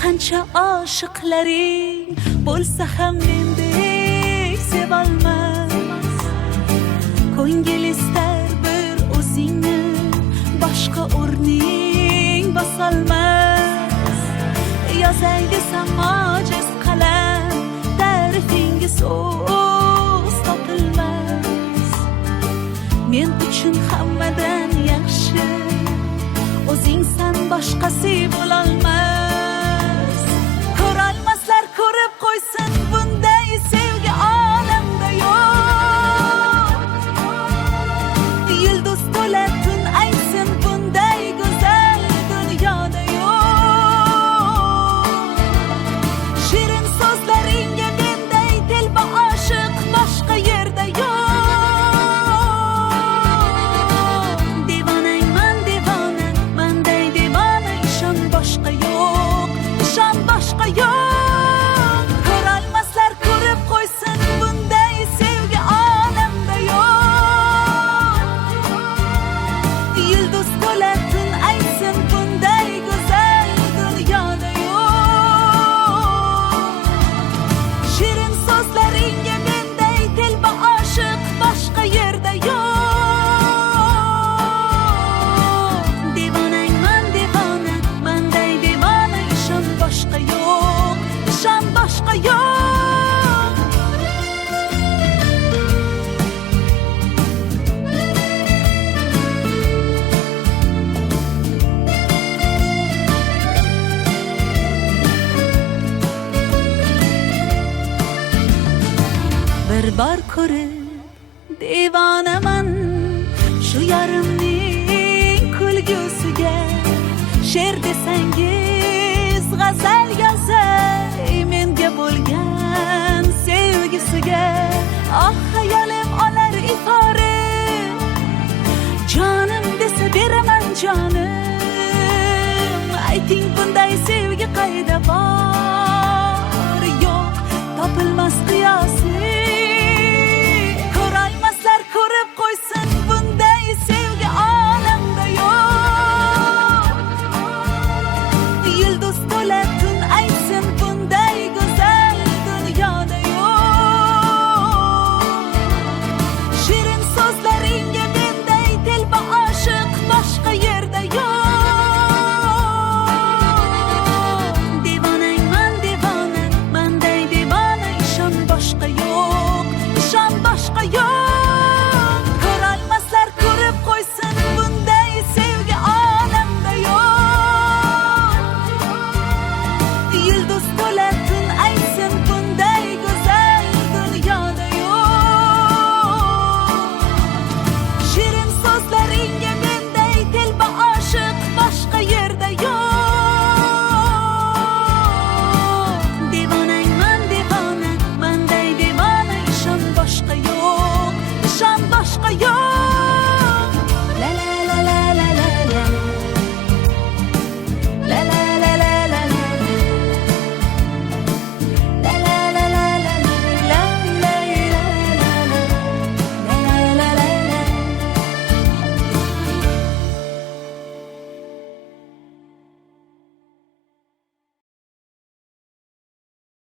qancha oshiqlaring bo'lsa ham mendek sevolmas. Ko'ngil istar bir o'zingni, boshqa o'rning bosolmas. Yozay desam ojiz qalam, ta'rifinga so'z topilmas. Men uchun hammadan yaxshi o'zingsan, boshqasi bo'lolmas. Ko'rolmaslar ko'rib qo'ysin, bunday sevgi olamda yo'q. Yulduz to'la tun aytsin, bunday go'zal dunyoda yo'q. Shirin so'zlaringga menday telba oshiq boshqa yerda yo'q. Devonangman devona, manday devona, ishon boshqa yo'q, ishon boshqa yo'q. Ko'rolmaslar ko'rib qo'ysin, bunday sevgi olamda yo'q. Yulduz to'la tun aytsin, bunday go'zal dunyoda yo'q. Shirin so'zlaringga menday telba oshiq boshqa yerda yo'q. Devonangman devona, manday devona, ishon boshqa yo'q, ishon boshqa yo'q. Bir bor ko'rib devonaman shu yarimning kulgusiga. She'r desangiz g'azal yozay menga bo'lgan sevgisiga. Ah, hayolim olar ifori, jonim desa beraman jon.